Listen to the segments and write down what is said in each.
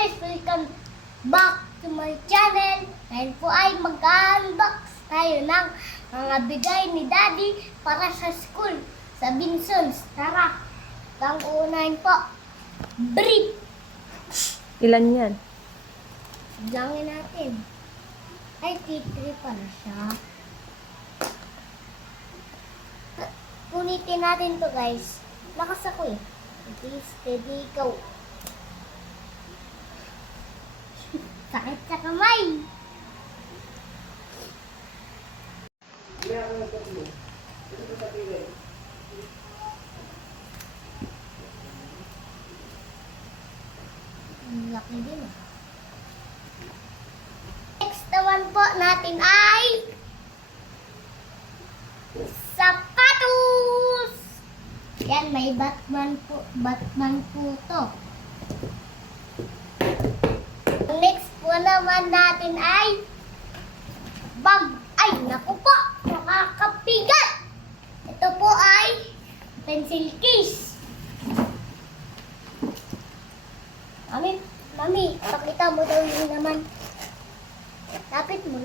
guys, welcome back to my channel. Ngayon po ay mag-unbox tayo ng mga bigay ni Daddy para sa school, sa Binsons. Tara, ang unahin po, brief. Ilan yan? Bilangin natin. Ay, T3 pala siya. Punitin natin to guys. Lakas ako eh. Steady, go. Sakit sa kamay. Ang laki din ah. Next naman po natin ay sapatos. Yan, may Batman po to. Next po naman natin ay bag. Ay, naku po, nakakapigat. Ito po ay pencil case. Mami, pakita mo daw yun naman. Lapit mo.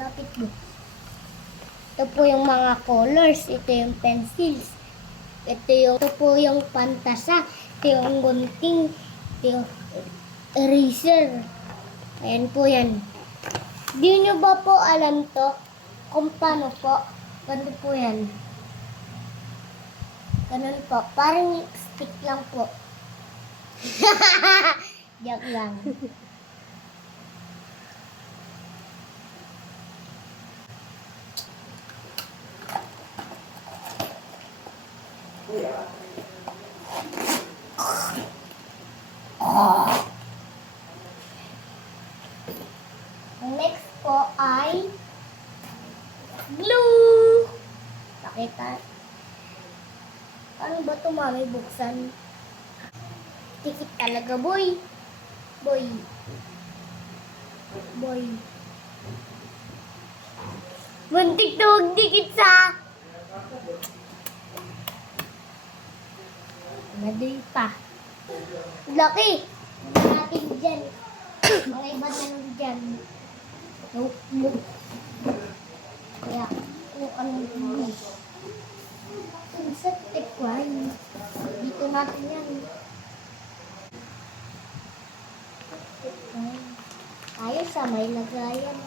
Ito po yung mga colors. Ito yung pencils. Ito po yung pantasa. Ito yung gunting. Ito yung eraser. Ayan po yan. Di nyo ba po alam to? Kung paano po? Ganun po yan. Ganun po. Parang stick lang po. Joke lang. Next po ay glue. Pakita. Paano ba ito, mami, buksan? Tikit talaga, boy. Boy. Muntik na huwag dikit sa... Nadoy pa. Laki. Mga natin dyan. Mga iba na lang dyan. Notebook. Kaya, kung anong English. Sa tekwan. Dito natin yan. Tayo sa may lagayan.